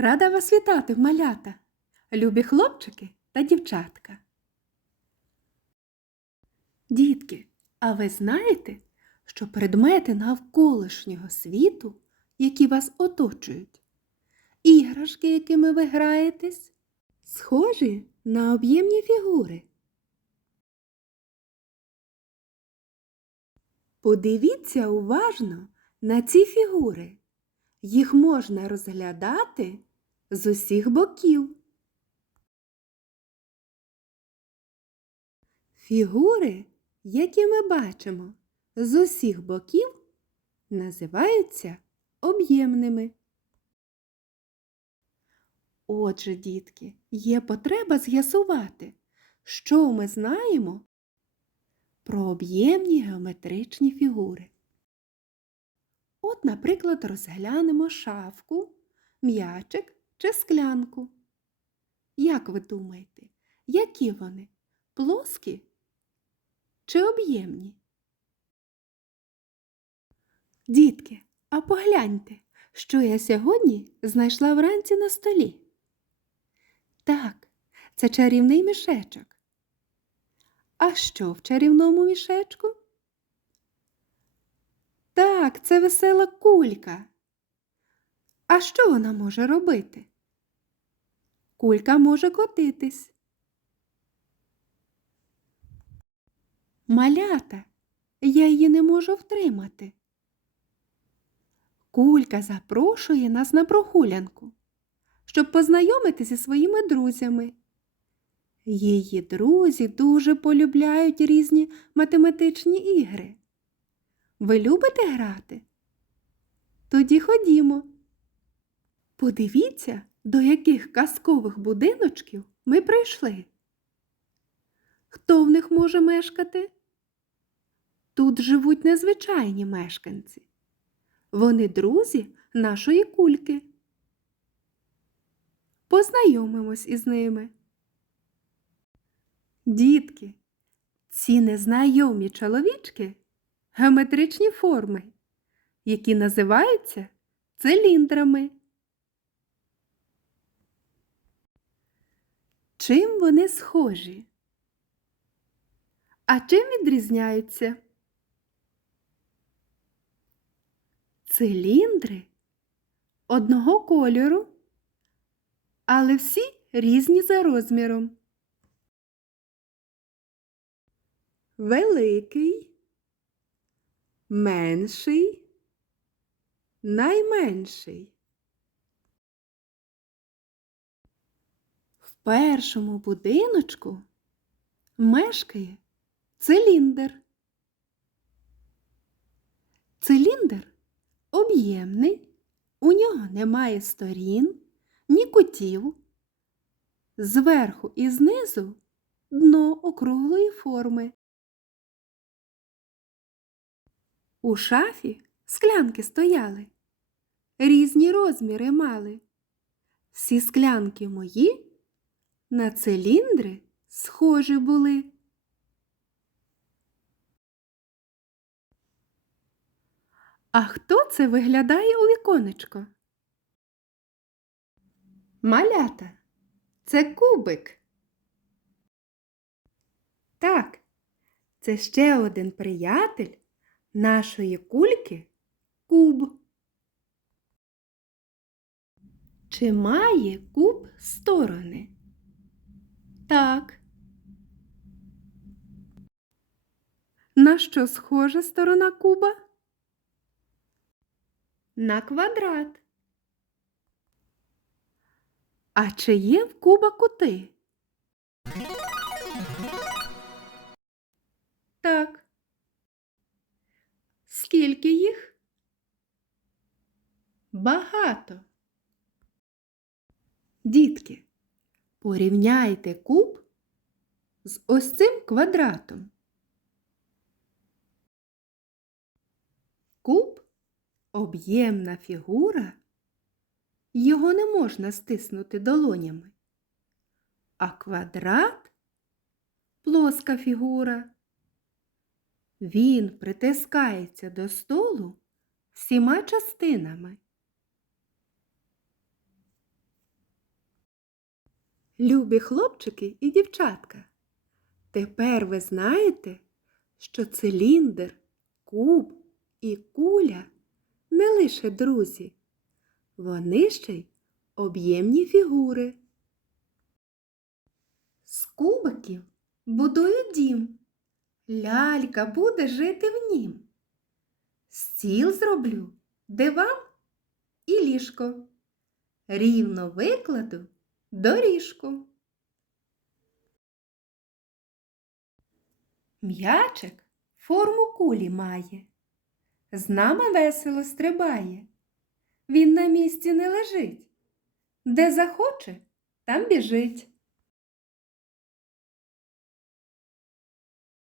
Рада вас вітати, малята, любі хлопчики та дівчатка. Дітки, а ви знаєте, що предмети навколишнього світу, які вас оточують, іграшки, якими ви граєтесь, схожі на об'ємні фігури? Подивіться уважно на ці фігури. Їх можна розглядати з усіх боків. Фігури, які ми бачимо з усіх боків, називаються об'ємними. Отже, дітки, є потреба з'ясувати, що ми знаємо про об'ємні геометричні фігури. От, наприклад, розглянемо шафку, м'ячик чи склянку. Як ви думаєте, які вони? Плоскі чи об'ємні? Дітки, а погляньте, що я сьогодні знайшла вранці на столі. Так, це чарівний мішечок. А що в чарівному мішечку? Так, це весела кулька. А що вона може робити? Кулька може котитись. Малята, я її не можу втримати. Кулька запрошує нас на прогулянку, щоб познайомитися зі своїми друзями. Її друзі дуже полюбляють різні математичні ігри. Ви любите грати? Тоді ходімо. Подивіться, до яких казкових будиночків ми прийшли. Хто в них може мешкати? Тут живуть незвичайні мешканці. Вони друзі нашої кульки. Познайомимось із ними. Дітки, ці незнайомі чоловічки геометричні форми, які називаються циліндрами. Чим вони схожі? А чим відрізняються? Циліндри одного кольору, але всі різні за розміром. Великий, менший, найменший. Першому будиночку мешкає циліндр. Циліндр об'ємний, у нього немає сторін, ні кутів. Зверху і знизу дно округлої форми. У шафі склянки стояли, різні розміри мали. Всі склянки мої на циліндри схожі були. А хто це виглядає у віконечко? Малята, це кубик. Так, це ще один приятель нашої кульки куб. Чи має куб сторони? Так. На що схожа сторона куба? На квадрат. А чи є в куба кути? Так. Скільки їх? Багато. Дітки, порівняйте куб з ось цим квадратом. Куб об'ємна фігура, його не можна стиснути долонями, а квадрат плоска фігура. Він притискається до столу всіма частинами. Любі хлопчики і дівчатка. Тепер ви знаєте, що циліндр, куб і куля не лише друзі, вони ще й об'ємні фігури. З кубиків будую дім, лялька буде жити в нім. Стіл зроблю, диван і ліжко. Рівно викладу доріжку. М'ячик форму кулі має, з нами весело стрибає. Він на місці не лежить, де захоче, там біжить.